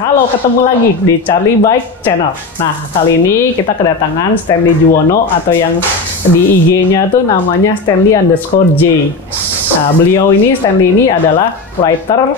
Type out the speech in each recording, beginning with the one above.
Halo, ketemu lagi di Charlie Bike Channel. Nah, kali ini kita kedatangan Stanley Juwono atau yang di IG-nya tuh namanya Stanley_J. Nah, Stanley ini adalah writer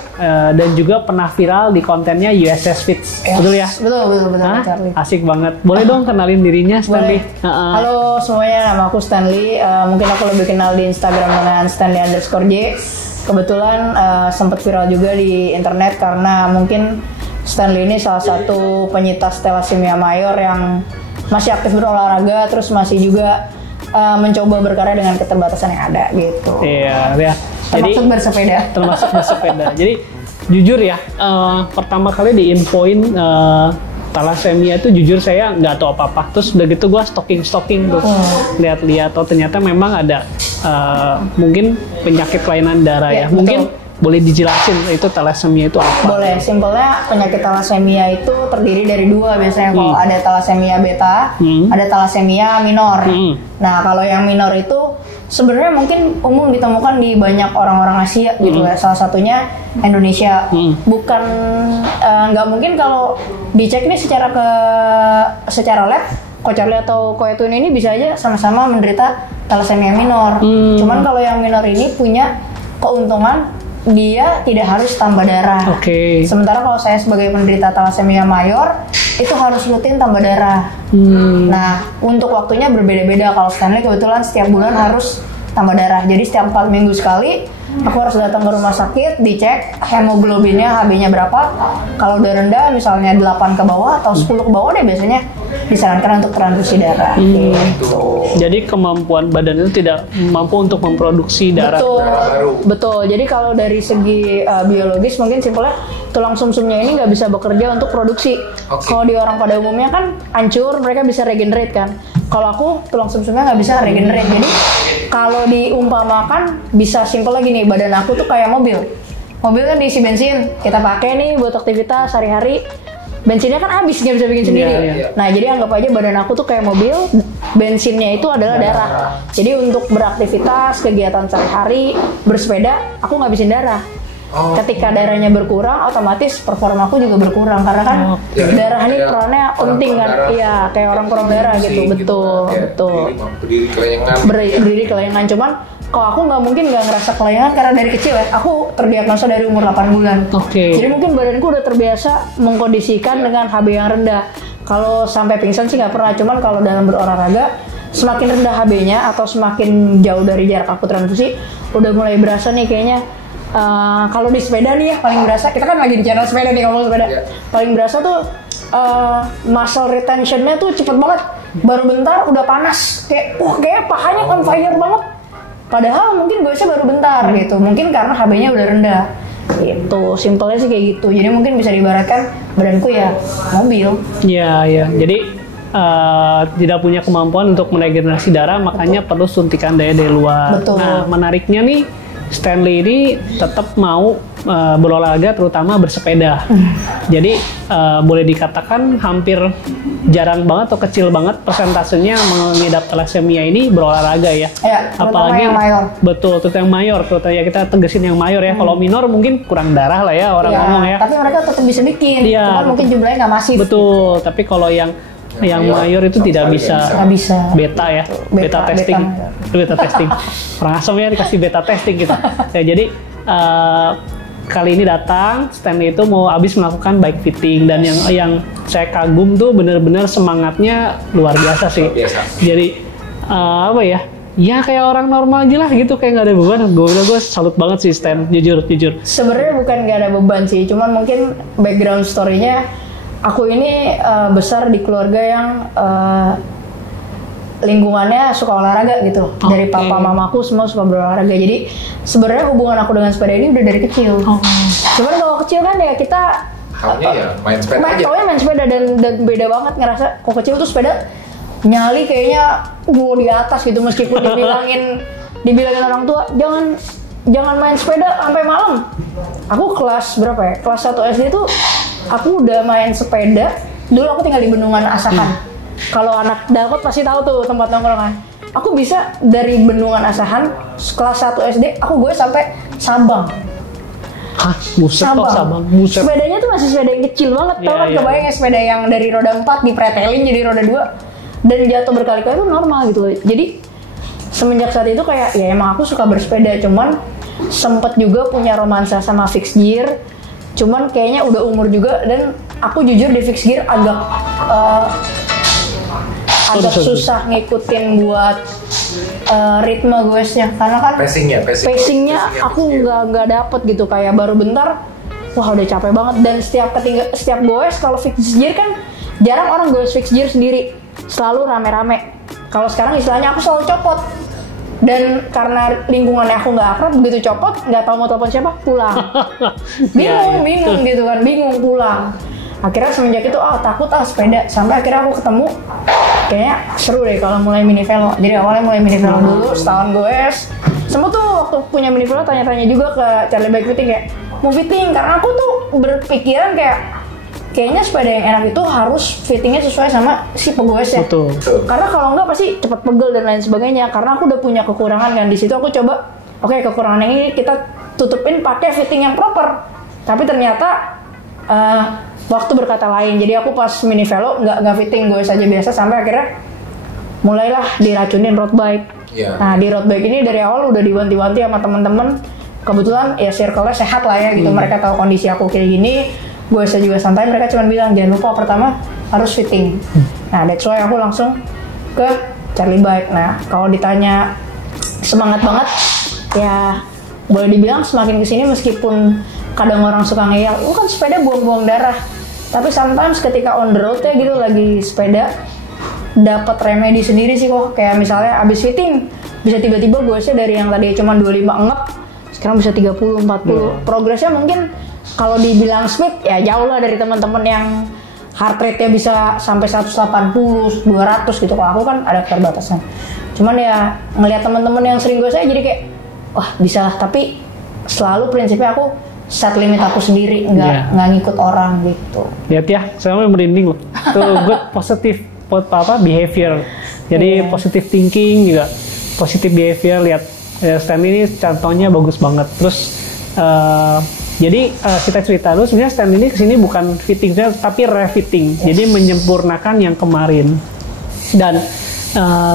dan juga pernah viral di kontennya USS Fits. Yes. Betul ya? Betul, Hah? Charlie. Asik banget. Boleh dong kenalin dirinya, Stanley? Halo semuanya, nama aku Stanley. Mungkin aku lebih kenal di Instagram dengan Stanley_J. Kebetulan sempat viral juga di internet karena mungkin Stanley ini salah satu penyintas thalassemia mayor yang masih aktif berolahraga, terus masih juga mencoba berkarya dengan keterbatasan yang ada gitu. Iya, ya. Termasuk bersepeda. Termasuk bersepeda. Jadi jujur ya, pertama kali diinfoin thalassemia itu jujur saya nggak tahu apa-apa. Terus udah gitu gue stalking tuh, lihat-lihat. Oh ternyata memang ada mungkin penyakit kelainan darah ya. Betul. Mungkin boleh dijelasin itu thalassemia itu apa? Boleh, simpelnya penyakit thalassemia itu terdiri dari dua biasanya. Kalau ada thalassemia beta, ada thalassemia minor. Nah, kalau yang minor itu sebenarnya mungkin umum ditemukan di banyak orang-orang Asia gitu ya. Salah satunya Indonesia. Bukan nggak mungkin kalau dicek nih secara lab, Ko Charlie atau Ko Edwin ini bisa aja sama-sama menderita thalassemia minor. Cuman kalau yang minor ini punya keuntungan dia tidak harus tambah darah. Oke. Sementara kalau saya sebagai penderita thalassemia mayor itu harus rutin tambah darah. Nah, untuk waktunya berbeda-beda. Kalau Stanley kebetulan setiap bulan harus tambah darah. Jadi setiap 4 minggu sekali aku harus datang ke rumah sakit, dicek hemoglobinnya, HB-nya berapa. Kalau udah rendah misalnya 8 ke bawah atau 10 ke bawah deh biasanya disarankan untuk transfusi darah. Gitu. Jadi kemampuan badan itu tidak mampu untuk memproduksi darah. Betul. Jadi kalau dari segi biologis mungkin simpelnya tulang sumsumnya ini nggak bisa bekerja untuk produksi. Kalau di orang pada umumnya kan hancur, mereka bisa regenerate kan. Kalau aku tulang sumsumnya nggak bisa regenerate. Jadi kalau diumpamakan bisa simpel lagi nih, badan aku tuh kayak mobil. Mobil kan diisi bensin, kita pakai nih buat aktivitas sehari-hari. Bensinnya kan habis, nggak bisa bikin sendiri. Nah, jadi anggap aja badan aku tuh kayak mobil, bensinnya itu adalah darah. Jadi untuk beraktivitas, kegiatan sehari-hari, bersepeda, aku ngabisin darah. Ketika darahnya berkurang, otomatis performa aku juga berkurang. Karena kan darah ini perannya penting kan. Iya, kayak orang kurang darah gitu. Betul. Berdiri kelayangan. Cuman kalau aku nggak ngerasa kelayangan karena dari kecil ya. Aku terdiagnosa dari umur 8 bulan. Jadi mungkin badanku udah terbiasa mengkondisikan dengan HB yang rendah. Kalau sampai pingsan sih nggak pernah. Cuman kalau dalam berolahraga, semakin rendah HB-nya atau semakin jauh dari jarak aku transfusi, udah mulai berasa nih kayaknya. Kalau di sepeda nih ya paling berasa, kita kan lagi di channel sepeda nih ngomong sepeda. Paling berasa tuh muscle retentionnya tuh cepet banget. Baru bentar udah panas, kayak pahanya on fire banget. Padahal mungkin gue baru bentar gitu. Mungkin karena HB-nya udah rendah. Gitu, simpelnya sih kayak gitu. Jadi mungkin bisa diibaratkan badanku ya mobil. Iya. Jadi tidak punya kemampuan untuk meregenerasi darah, makanya perlu suntikan daya dari luar. Betul. Nah, menariknya nih Stanley ini tetap mau berolahraga, terutama bersepeda. Jadi boleh dikatakan hampir jarang banget atau kecil banget persentasenya mengidap thalassemia ini berolahraga ya. Apalagi yang mayor. Betul, terutama yang mayor. Terutama ya kita tegesin yang mayor ya. Kalau minor mungkin kurang darah lah ya orang ngomong ya. Tapi mereka tetap bisa bikin. Cuman mungkin jumlahnya nggak masif. Betul. Tapi kalau yang mayor itu tidak bisa. Beta ya. Beta testing. Orang asam ya dikasih beta testing gitu. Ya, jadi kali ini datang Stanley itu mau habis melakukan bike fitting, dan yang saya kagum tuh bener-bener semangatnya luar biasa sih. Jadi apa ya? Ya kayak orang normal aja lah gitu, kayak nggak ada beban. Gue salut banget sih Stan, jujur. Sebenarnya bukan nggak ada beban sih, cuman mungkin background story-nya aku ini besar di keluarga yang lingkungannya suka olahraga gitu. Dari papa mamaku semua suka berolahraga. Jadi sebenarnya hubungan aku dengan sepeda ini udah dari kecil. Cuman kalau kecil kan ya kita main sepeda dan beda banget ngerasa kok kecil tuh sepeda nyali kayaknya di atas gitu, meskipun dibilangin orang tua jangan main sepeda sampai malam. Aku kelas berapa ya? Kelas 1 SD tuh aku udah main sepeda. Dulu aku tinggal di Bendungan Asahan. Kalau anak Dalkot pasti tahu tuh tempat nongkrongan. Aku bisa dari Bendungan Asahan kelas 1 SD, gue sampai Sabang. Hah, buset kok Sabang, buset. Sepedanya tuh masih sepeda yang kecil banget, tau kan? Kebayang ya sepeda yang dari roda 4 dipretelin jadi roda 2 dan jatuh berkali-kali itu normal gitu. Jadi semenjak saat itu kayak ya emang aku suka bersepeda, cuman sempet juga punya romansa sama fixed gear, cuman kayaknya udah umur juga dan aku jujur di fixed gear agak susah ngikutin buat ritme goesnya karena kan pacingnya aku nggak dapet gitu, kayak baru bentar wah udah capek banget. Dan setiap goes kalau fixed gear kan jarang orang goes fixed gear sendiri, selalu rame-rame. Kalau sekarang istilahnya aku selalu copot, dan karena lingkungannya aku nggak akrab, begitu copot nggak tahu mau telepon siapa, pulang. bingung gitu kan, bingung pulang. Akhirnya semenjak itu takut sepeda, sampai akhirnya aku ketemu kayaknya seru deh kalau mulai mini velo. Jadi awalnya mulai mini velo dulu, setahun goes. Sempet tuh waktu punya mini velo tanya-tanya juga ke Charlie Bike Fitting kayak mau fitting, karena aku tuh berpikiran kayaknya sepeda yang enak itu harus fittingnya sesuai sama si pegoesnya. Betul. Karena kalau enggak pasti cepat pegel dan lain sebagainya. Karena aku udah punya kekurangan kan, di situ aku coba kekurangan yang ini kita tutupin pakai fitting yang proper. Tapi ternyata waktu berkata lain. Jadi aku pas mini velo nggak fitting goes aja biasa, sampai akhirnya mulailah diracunin road bike. Nah di road bike ini dari awal udah diwanti-wanti sama teman-teman. Kebetulan ya circle-nya sehat lah ya gitu. Mereka tahu kondisi aku kayak gini, gue juga santai. Mereka cuma bilang jangan lupa pertama harus fitting. Nah that's why aku langsung ke Charlie Bike. Nah kalau ditanya semangat banget ya boleh dibilang semakin kesini, meskipun kadang orang suka ngeyel, kan sepeda buang-buang darah. Tapi sometimes ketika on the road ya gitu lagi sepeda, dapat remedi sendiri sih kok. Kayak misalnya abis fitting bisa tiba-tiba goesnya dari yang tadi cuma 25 ngep sekarang bisa 30, 40. Progresnya mungkin kalau dibilang speed ya jauh lah dari teman-teman yang heart rate-nya bisa sampai 180, 200 gitu. Kalau aku kan ada keterbatasan. Cuman ya ngelihat teman-teman yang sering goes saya jadi kayak wah bisa lah. Tapi selalu prinsipnya aku set limit aku sendiri, nggak ngikut orang gitu. Lihat ya, saya merinding loh. Itu good positive behavior. Jadi positive thinking juga, positive behavior. Lihat stand ini contohnya bagus banget. Terus jadi kita cerita dulu, sebenarnya stand ini kesini bukan fitting tapi refitting. Jadi menyempurnakan yang kemarin. Dan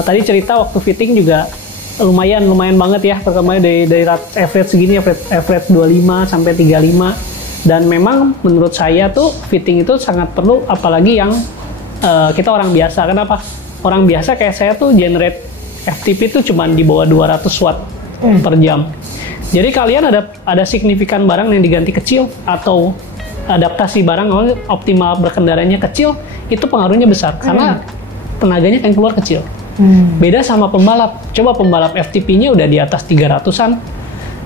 tadi cerita waktu fitting juga lumayan banget ya, perkembangannya dari average segini, average 25 sampai 35. Dan memang menurut saya tuh fitting itu sangat perlu, apalagi yang kita orang biasa. Kenapa? Orang biasa kayak saya tuh generate FTP tuh cuma di bawah 200 watt per jam. Jadi kalian ada signifikan barang yang diganti kecil atau adaptasi barang optimal berkendaranya kecil, itu pengaruhnya besar karena tenaganya yang keluar kecil. Beda sama pembalap. Coba pembalap FTP-nya udah di atas 300-an,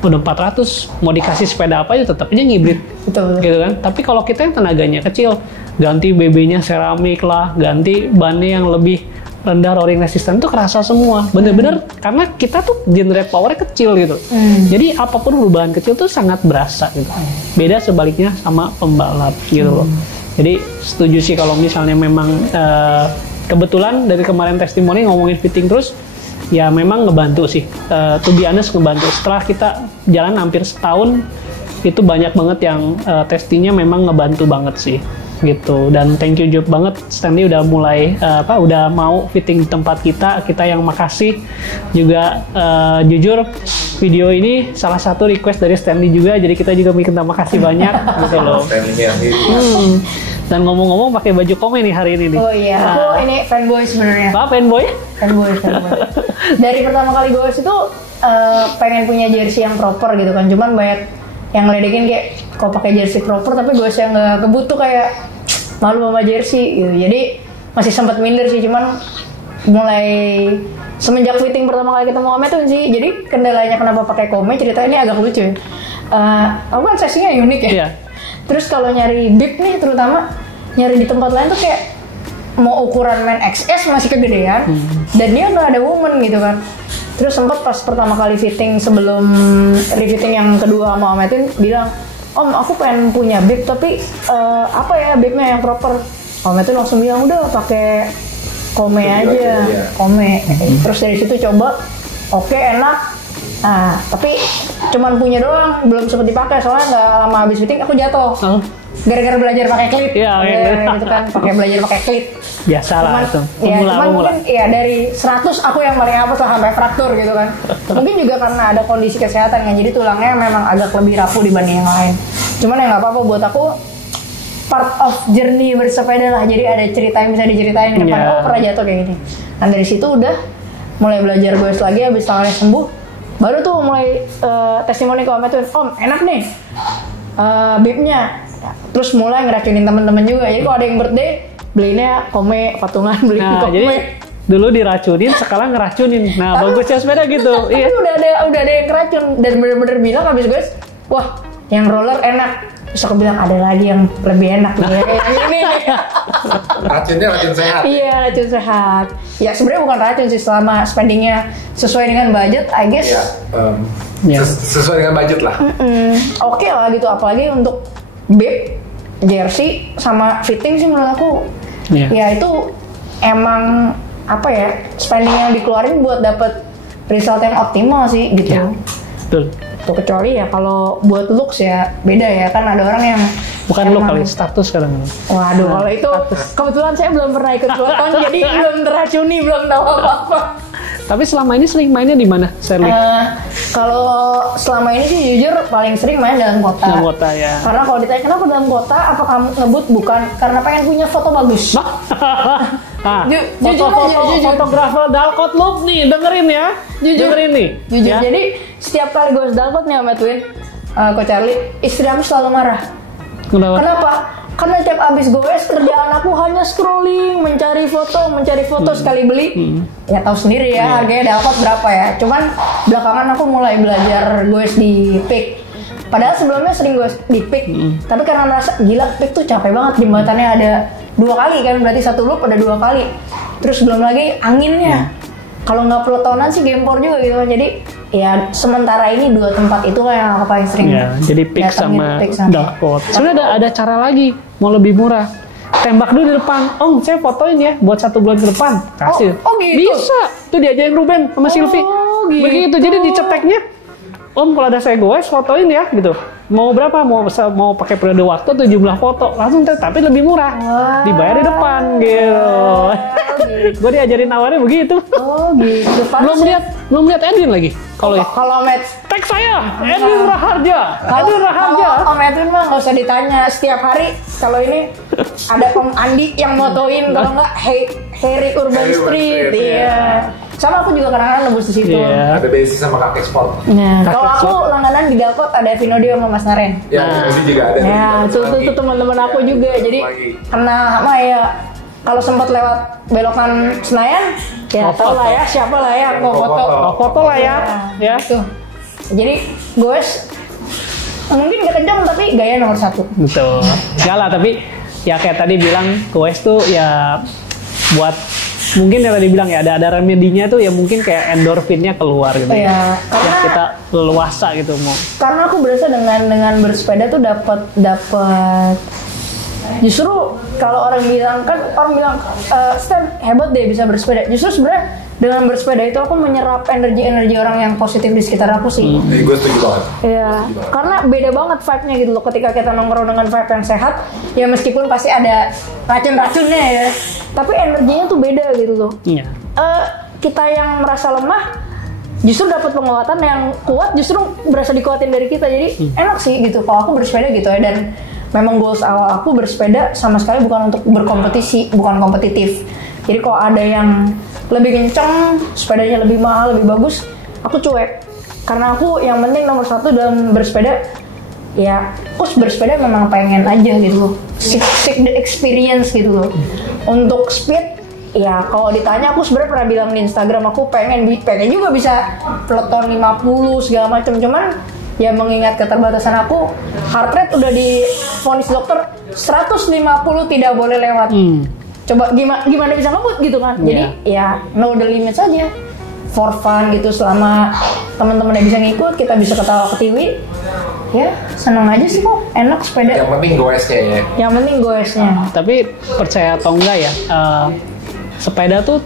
udah 400, mau dikasih sepeda apa aja tetap aja ngibrit. Betul. Gitu kan? Tapi kalau kita yang tenaganya kecil, ganti BB-nya seramik lah, ganti bannya yang lebih rendah rolling resistance, itu kerasa semua. Bener-bener karena kita tuh generate power-nya kecil gitu. Jadi apapun perubahan kecil tuh sangat berasa gitu. Beda sebaliknya sama pembalap gitu loh. Jadi setuju sih kalau misalnya memang kebetulan dari kemarin testimoni ngomongin fitting terus, ya memang ngebantu sih. To be honest ngebantu. Setelah kita jalan hampir setahun, itu banyak banget yang testingnya memang ngebantu banget sih. Gitu. Dan thank you Job banget, Stanley udah mulai udah mau fitting di tempat kita yang makasih juga. Jujur video ini salah satu request dari Stanley juga, jadi kita juga minta makasih banyak gitu loh. Dan ngomong-ngomong pakai baju Kome nih hari ini nih. Oh iya, aku ini fanboy sebenarnya. Apa fanboy? Fanboy. Dari pertama kali goes itu pengen punya jersey yang proper gitu kan, cuman banyak yang ngeledekin kayak kok pakai jersey proper tapi goesnya nggak kebutuh, kayak malu sama jersey gitu. Jadi masih sempat minder sih, cuman mulai semenjak fitting pertama kali ketemu Ome tuh sih. Jadi kendalanya kenapa pakai Kome, cerita ini agak lucu ya. Aku kan sesinya unik ya. Yeah. Terus kalau nyari bib nih, terutama nyari di tempat lain tuh kayak mau ukuran men XS masih kegedean, dan dia nggak ada woman gitu kan. Terus sempat pas pertama kali fitting sebelum refitting yang kedua sama Ometin bilang, Om aku pengen punya bib tapi apa ya bibnya yang proper. Ometin langsung bilang udah pakai Kome aja, Kome. Terus dari situ coba, oke enak. Nah, tapi cuman punya doang, belum sempat dipakai soalnya nggak lama habis fitting aku jatuh. Gara-gara belajar pakai klip. Iya, gitu kan, belajar pakai klip. Biasa lah itu. Cuman mungkin ya dari 100 aku yang paling apes lah sampai fraktur gitu kan. Mungkin juga karena ada kondisi kesehatan kan, jadi tulangnya memang agak lebih rapuh dibanding yang lain. Cuman ya nggak apa-apa buat aku, part of journey bersepeda lah. Jadi ada cerita yang bisa diceritain ke depan. Oh pernah jatuh kayak gini. Nah dari situ udah mulai belajar goes lagi, habis tangannya sembuh. Baru tuh mulai testimoni ke Om Edwin, Om enak nih bibnya. Terus mulai ngeracunin teman-teman juga. Jadi kalau ada yang birthday, belinya Kome, patungan beli Kome. Jadi dulu diracunin, sekarang ngeracunin. Nah bagusnya sepeda gitu. Iya. Udah ada yang ngeracun dan bener-bener bilang habis guys, wah yang roller enak. Terus aku bilang ada lagi yang lebih enak nih kayak ini. Racunnya racun sehat. Iya racun sehat. Ya sebenarnya bukan racun sih selama spendingnya sesuai dengan budget, I guess. Iya. Sesuai dengan budget lah. Oke lah gitu, apalagi untuk bib, jersey sama fitting sih menurut aku. Ya itu emang apa ya, spending yang dikeluarin buat dapet result yang optimal sih gitu. Ya, betul. Tuh kecuali ya kalau buat looks ya beda ya, kan ada orang yang bukan look kali, status kadang. Waduh, kalau itu kebetulan saya belum pernah ikut weton jadi belum teracuni, belum tahu apa-apa. Tapi selama ini sering mainnya di mana, Sherly? Kalau selama ini sih jujur paling sering main dalam kota. Dalam kota ya. Karena kalau ditanya kenapa dalam kota, apa kamu ngebut? Bukan karena pengen punya foto bagus. Jujur. Fotografer Dalkot Loop nih, dengerin ya. Dengerin nih. Jujur. Ya? Jadi setiap kali gue Dalkot nih sama Edwin, Coach Charlie, istri aku selalu marah. Kenapa? Karena tiap abis goes kerjaan aku hanya scrolling, mencari foto sekali beli. Ya tahu sendiri ya harganya Dalkot berapa ya. Cuman belakangan aku mulai belajar goes di Peak. Padahal sebelumnya sering goes di Peak. Tapi karena merasa gila Peak tuh capek banget, jembatannya ada 2 kali kan, berarti satu loop ada 2 kali. Terus belum lagi anginnya. Kalau nggak pelotonan sih gempor juga gitu. Jadi ya sementara ini 2 tempat itu lah yang aku paling sering. Ya, jadi Peak sama Dalkot. Sebenarnya ada cara lagi, mau lebih murah. Tembak dulu di depan. Om, saya fotoin ya buat 1 bulan ke depan. Kasih. Gitu? Bisa. Tuh diajarin Ruben sama Silvi. Gitu. Begitu. Jadi diceteknya, Om kalau ada saya goes fotoin ya gitu. Mau berapa? Mau pakai periode waktu atau jumlah foto? Langsung tapi lebih murah. Dibayar di depan gitu. Gue diajarin awalnya begitu. Oh gitu. Belum lihat Edwin lagi. Kalau match tag saya Edwin Raharja. Om Edwin mah nggak usah ditanya, setiap hari kalau ini ada Om Andi yang motoin, kalau nggak Harry Urban Street. Iya. Sama aku juga kadang-kadang nembus di situ. Yeah. Ada basic sama kakek sport. Nah, kalau aku langganan di Dalkot ada Vinodio sama Mas Naren. Ya, itu juga ada. Ya, itu teman-teman aku juga. Jadi karena apa ya? Kalau sempat lewat belokan Senayan, ya tau lah ya siapa lah ya mau foto lah ya. Ya. Tuh. Jadi goes mungkin gak kencang tapi gaya nomor 1. Betul. Enggak lah, tapi ya kayak tadi bilang goes tuh ya buat mungkin yang tadi bilang ya ada remedinya tuh ya, mungkin kayak endorfinnya keluar gitu ya. Karena kita leluasa gitu mau. Karena aku berasa dengan bersepeda tuh dapat justru kalau orang bilang Stan hebat deh bisa bersepeda. Justru sebenarnya dengan bersepeda itu aku menyerap energi orang yang positif di sekitar aku sih. Gue setuju banget. Iya, karena beda banget vibe-nya gitu loh ketika kita nongkrong dengan vibe yang sehat. Ya meskipun pasti ada racun-racunnya ya, tapi energinya tuh beda gitu loh. Iya. Kita yang merasa lemah justru dapat penguatan, yang kuat justru berasa dikuatin dari kita. Jadi enak sih gitu kalau aku bersepeda gitu ya. Dan memang goals awal aku bersepeda sama sekali bukan untuk berkompetisi, bukan kompetitif. Jadi kalau ada yang lebih kenceng, sepedanya lebih mahal, lebih bagus, aku cuek. Karena aku yang penting nomor 1 dalam bersepeda, ya aku bersepeda memang pengen aja gitu loh, seek the experience gitu loh. Untuk speed, ya kalau ditanya aku sebenarnya pernah bilang di Instagram aku pengen juga bisa peloton 50 segala macam. Cuman ya mengingat keterbatasan aku, heart rate udah divonis dokter 150 tidak boleh lewat. Coba gimana bisa ngebut gitu kan. Jadi ya know the limit saja, for fun gitu. Selama teman-teman yang bisa ngikut, kita bisa ketawa ketiwi, ya seneng aja sih kok, enak sepeda. Yang penting goesnya ya. Yang penting goesnya. Tapi percaya atau enggak ya, sepeda tuh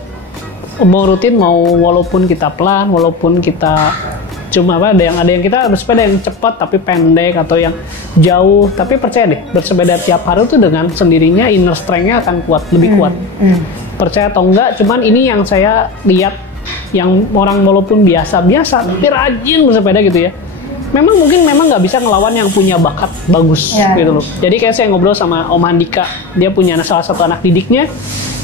mau rutin, mau walaupun kita pelan, walaupun kita Cuma ada yang kita bersepeda yang cepat tapi pendek atau yang jauh, tapi percaya deh bersepeda tiap hari tuh dengan sendirinya inner strength-nya akan kuat, lebih kuat. Percaya atau enggak, cuman ini yang saya lihat yang orang walaupun biasa-biasa tapi rajin bersepeda gitu ya. Memang nggak bisa ngelawan yang punya bakat bagus gitu loh. Jadi kayak saya ngobrol sama Om Andika, dia punya salah satu anak didiknya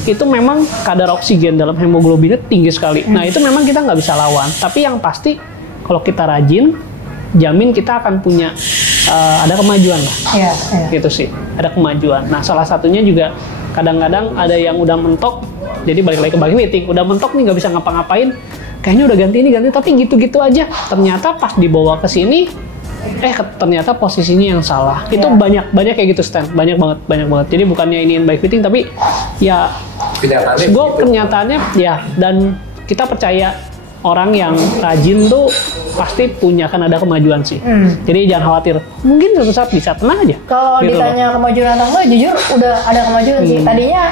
itu memang kadar oksigen dalam hemoglobinnya tinggi sekali. Nah itu memang kita nggak bisa lawan. Tapi yang pasti kalau kita rajin, jamin kita akan punya ada kemajuan lah. Gitu sih, ada kemajuan. Nah salah satunya juga kadang-kadang ada yang udah mentok, jadi balik lagi ke bikefitting, udah mentok nih nggak bisa ngapa-ngapain. Kayaknya udah ganti, tapi gitu-gitu aja. Ternyata pas dibawa ke sini, ternyata posisinya yang salah. Itu banyak kayak gitu Stan, banyak banget. Jadi bukannya iniin bike fitting, tapi ya gue kenyataannya ya, dan kita percaya orang yang rajin tuh pasti kan ada kemajuan sih. Jadi jangan khawatir. Mungkin suatu saat bisa, tenang aja. Kalau gitu ditanya kemajuan atau enggak, jujur udah ada kemajuan sih. Tadinya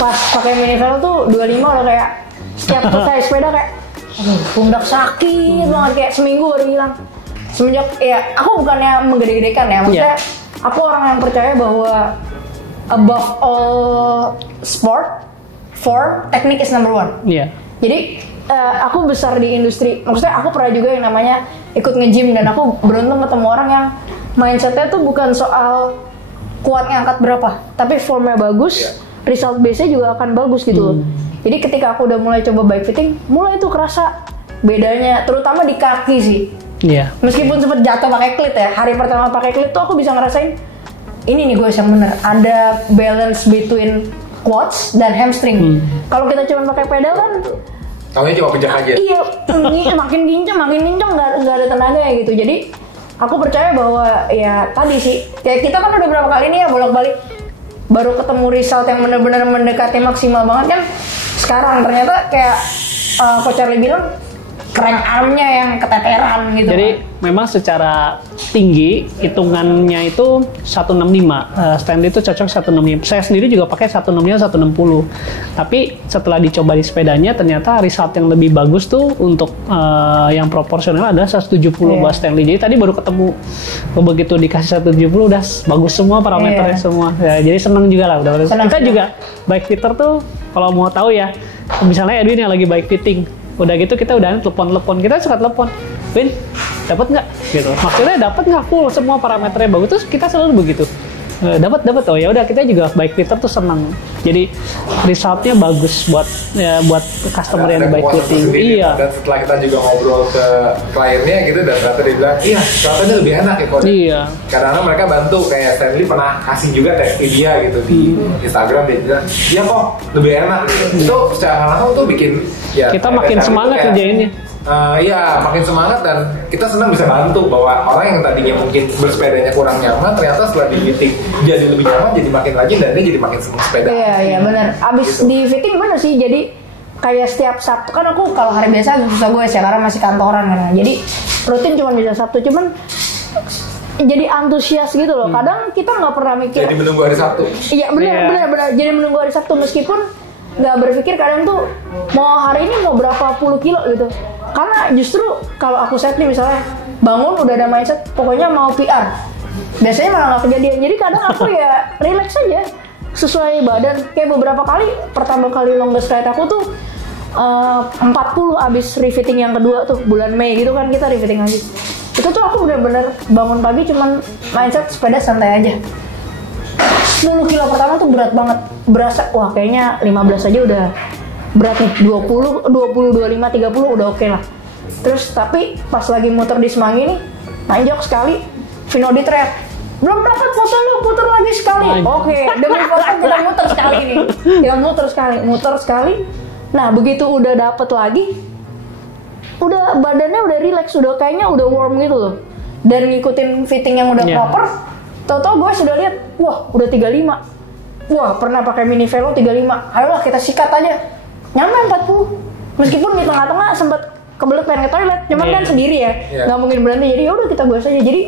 pas pakai mini velo tuh 25 udah kayak setiap selesai sepeda kayak pundak sakit banget, kayak seminggu baru hilang. Semenjak aku bukannya menggede-gedekan ya, maksudnya aku orang yang percaya bahwa above all sport, form, technique is number one. Jadi aku besar di industri, maksudnya aku pernah juga yang namanya ikut nge-gym, dan aku beruntung ketemu orang yang mindsetnya tuh bukan soal kuatnya angkat berapa, tapi formnya bagus, result base-nya juga akan bagus gitu loh. Jadi ketika aku udah mulai coba bike fitting, mulai tuh kerasa bedanya, terutama di kaki sih. Meskipun sempet jatuh pakai klit ya, hari pertama pakai klit tuh aku bisa ngerasain ini nih guys yang bener, ada balance between quads dan hamstring. Kalau kita cuma pakai pedal kan, taunya cuma pejak aja. Iya, makin gincang nggak ada tenaga ya gitu. Jadi aku percaya bahwa ya tadi sih, kayak kita kan udah berapa kali nih ya bolak-balik, baru ketemu result yang benar-benar mendekati maksimal banget kan. Sekarang ternyata kayak Coach Charlie bilang, crank armnya yang keteteran gitu. Jadi memang secara tinggi hitungannya itu 165. Stanley itu cocok 165. Saya sendiri juga pakai 165 160. Tapi setelah dicoba di sepedanya, ternyata result yang lebih bagus tuh untuk yang proporsional adalah 170 buat Stanley. Jadi tadi baru ketemu, begitu dikasih 170 udah bagus semua parameternya semua. Ya, jadi seneng juga lah. Kita juga bike fitter tuh kalau mau tahu ya, misalnya Edwin yang lagi bike fitting, udah gitu kita udah telepon, kita suka telepon, Win, dapat nggak? Gitu. Maksudnya dapat nggak full semua parameternya bagus, terus kita selalu begitu. Dapat, oh ya udah, kita juga bike fitter tuh senang. Jadi resultnya bagus buat customer yang bike fitting. Iya. Dan setelah kita juga ngobrol ke kliennya gitu, dan ternyata dia bilang, iya, ternyata lebih enak ya kok. Iya. Karena mereka bantu, kayak Stanley pernah kasih juga tesnya dia gitu di Instagram, dia bilang, iya kok lebih enak. Itu secara langsung tuh bikin kita makin semangat kerjainnya. Iya, makin semangat, dan kita senang bisa bantu bahwa orang yang tadinya mungkin bersepedanya kurang nyaman, ternyata setelah di fitting jadi lebih nyaman, jadi makin rajin, dan dia jadi makin senang sepeda. Iya benar. Abis gitu. Di fitting bener sih, jadi kayak setiap Sabtu kan aku kalau hari biasa susah gue sih karena masih kantoran kan, jadi rutin cuma bisa Sabtu, cuman jadi antusias gitu loh. Kadang kita nggak pernah mikir. Jadi menunggu hari Sabtu. Iya benar. Jadi menunggu hari Sabtu, meskipun nggak berpikir kadang tuh mau hari ini mau berapa puluh kilo gitu. Karena justru kalau aku set nih misalnya bangun udah ada mindset pokoknya mau PR, biasanya malah nggak kejadian. Jadi kadang aku ya relax aja sesuai badan. Kayak beberapa kali, pertama kali longest ride aku tuh 40 abis refitting yang kedua tuh bulan Mei gitu kan, kita refitting lagi. Itu tuh aku bener-bener bangun pagi cuman mindset sepeda santai aja. 10 kilo pertama tuh berat banget, berasa wah kayaknya 15 aja udah berat nih, 20, 25, 30 udah oke lah. Terus tapi pas lagi muter di Semanggi nih, nanjok sekali, Vino teriak, belum dapat foto lu, puter lagi sekali. Oke, demi foto kita muter sekali nih. Kita muter sekali. Nah begitu udah dapet lagi, udah badannya udah relax, udah kayaknya udah warm gitu loh. Dan ngikutin fitting yang udah proper, tau-tau gue sudah lihat, wah udah 35. Wah pernah pakai mini velo 35. Ayolah kita sikat aja. Nyampe 40. Meskipun di tengah-tengah sempat kebelet pengen ke toilet, cuman kan sendiri ya, nggak mungkin berhenti. Jadi udah kita gas aja. Jadi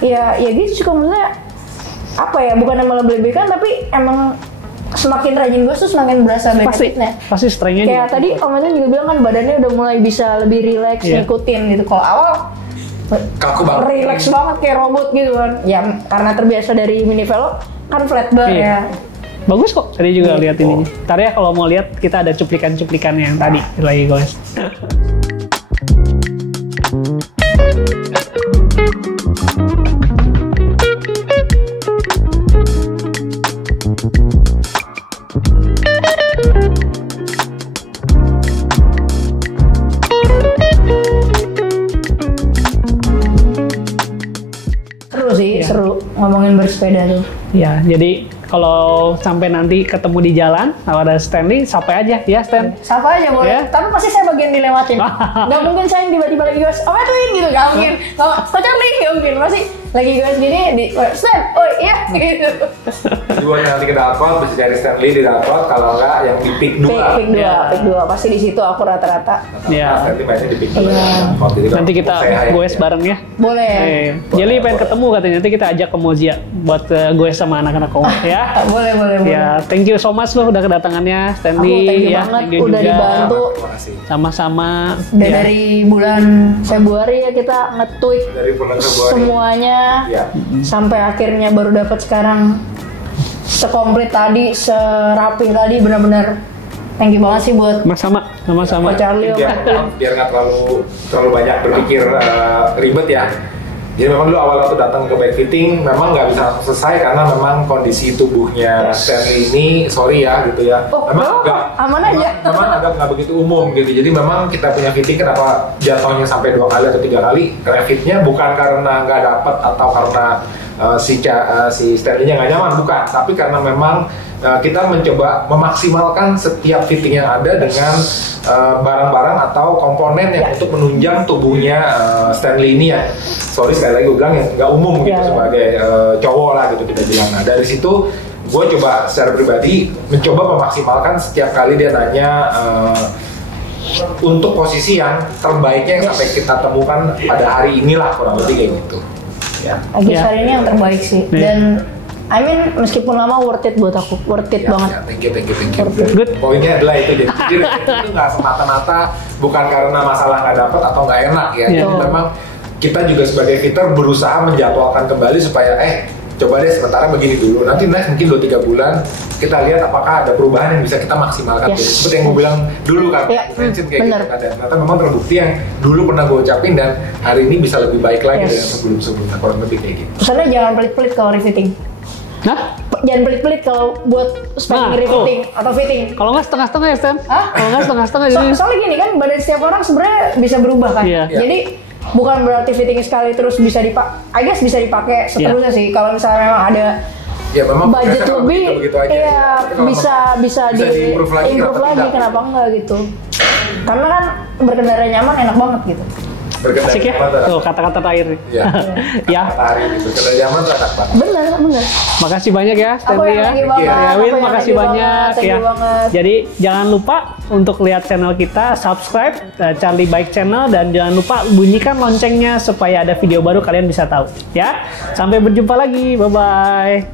ya gitu sih, maksudnya apa ya, bukan yang melebih-lebihkan, tapi emang semakin rajin gue tuh semakin berasa benefitnya. Pasti strengthnya. Kayak tadi Om Edwin juga bilang kan badannya udah mulai bisa lebih rileks ngikutin gitu. Kalau awal kaku banget, rileks banget kayak robot gitu kan. Ya karena terbiasa dari mini velo kan flat bar ya. Bagus kok. Tadi juga lihat ini. Ntar ya kalau mau lihat kita ada cuplikan-cuplikan yang tadi lagi guys. Seru ngomongin bersepeda tuh. Ya, jadi kalau sampai nanti ketemu di jalan, kalau ada Stanley, sapa aja ya Stan. Sapa aja boleh. Yeah. Tapi pasti saya bagian dilewatin. Gak mungkin saya yang tiba-tiba lagi guys, apa tuh gitu, gak mungkin. Kalau Stanley gak mungkin, pasti lagi guys gini di Stan, oh iya gitu. Dua nanti kita upload, bisa cari Stanley di upload, kalau enggak yang di pick 2. Pick 2, pasti di situ aku rata-rata. Iya. Nanti mainnya di pick 2. Nanti kita goes bareng ya. Boleh. Jadi pengen ketemu katanya, nanti kita ajak ke Mozia buat goes sama anak-anak kamu ya. Boleh. Ya, thank you so much loh udah kedatangannya Stanley. Thank you banget udah dibantu. Sama-sama. Dari bulan Februari ya kita nge-tweak semuanya sampai akhirnya baru dapat sekarang sekomplit tadi, serapi tadi, benar-benar thank you banget sih buat sama-sama. Pak Charlie. Biar nggak terlalu banyak berpikir ribet ya. Jadi memang dulu awal waktu datang ke bike fitting memang nggak bisa langsung selesai karena memang kondisi tubuhnya Stanley ini sorry ya gitu ya. Memang aman aja. Memang agak nggak begitu umum gitu. Jadi memang kita punya fitting kenapa jatuhnya sampai 2 kali atau 3 kali refitnya bukan karena nggak dapat atau karena si Stanley-nya nggak nyaman, bukan. Tapi karena memang kita mencoba memaksimalkan setiap fitting yang ada dengan barang-barang atau komponen yang untuk menunjang tubuhnya Stanley ini ya. Sorry sekali lagi gue bilang yang nggak umum gitu sebagai cowok lah gitu kita bilang. Nah dari situ gue coba secara pribadi mencoba memaksimalkan setiap kali dia nanya untuk posisi yang terbaiknya yang sampai kita temukan pada hari inilah kurang lebih kayak gitu. Ya. Hari ini yang terbaik sih dan I mean meskipun lama worth it buat aku, worth it banget. Thank you. Good. Poinnya adalah itu jadi itu nggak semata-mata bukan karena masalah nggak dapat atau nggak enak ya. Jadi memang kita juga sebagai fitter berusaha menjadwalkan kembali supaya coba deh sementara begini dulu. Nanti next mungkin 2-3 bulan kita lihat apakah ada perubahan yang bisa kita maksimalkan. Seperti yang gue bilang dulu kan, mention kayak gitu kan. Ternyata memang terbukti yang dulu pernah gue ucapin dan hari ini bisa lebih baik lagi dari sebelum-sebelumnya, kurang lebih kayak gitu. Pesannya jangan pelit-pelit kalau refitting. Jangan pelit-pelit kalau buat spending refitting atau fitting. Kalau nggak setengah-setengah ya Stan? Kalau nggak setengah-setengah jadi. Soalnya gini kan badan setiap orang sebenarnya bisa berubah kan. Jadi bukan berarti fitting sekali terus bisa dipakai. I guess bisa dipakai seterusnya sih. Kalau misalnya memang ada budget lebih, bisa di improve lagi. Kenapa enggak gitu? Karena kan berkendara nyaman enak banget gitu. Asik ya? Tuh kata-kata terakhir. Ya. Berkendara nyaman tuh enak banget. Bener. Makasih banyak ya Stanley ya. Win makasih banyak ya. Jadi jangan lupa untuk lihat channel kita, subscribe Charlie Bike Channel dan jangan lupa bunyikan loncengnya supaya ada video baru kalian bisa tahu ya. Sampai berjumpa lagi. Bye.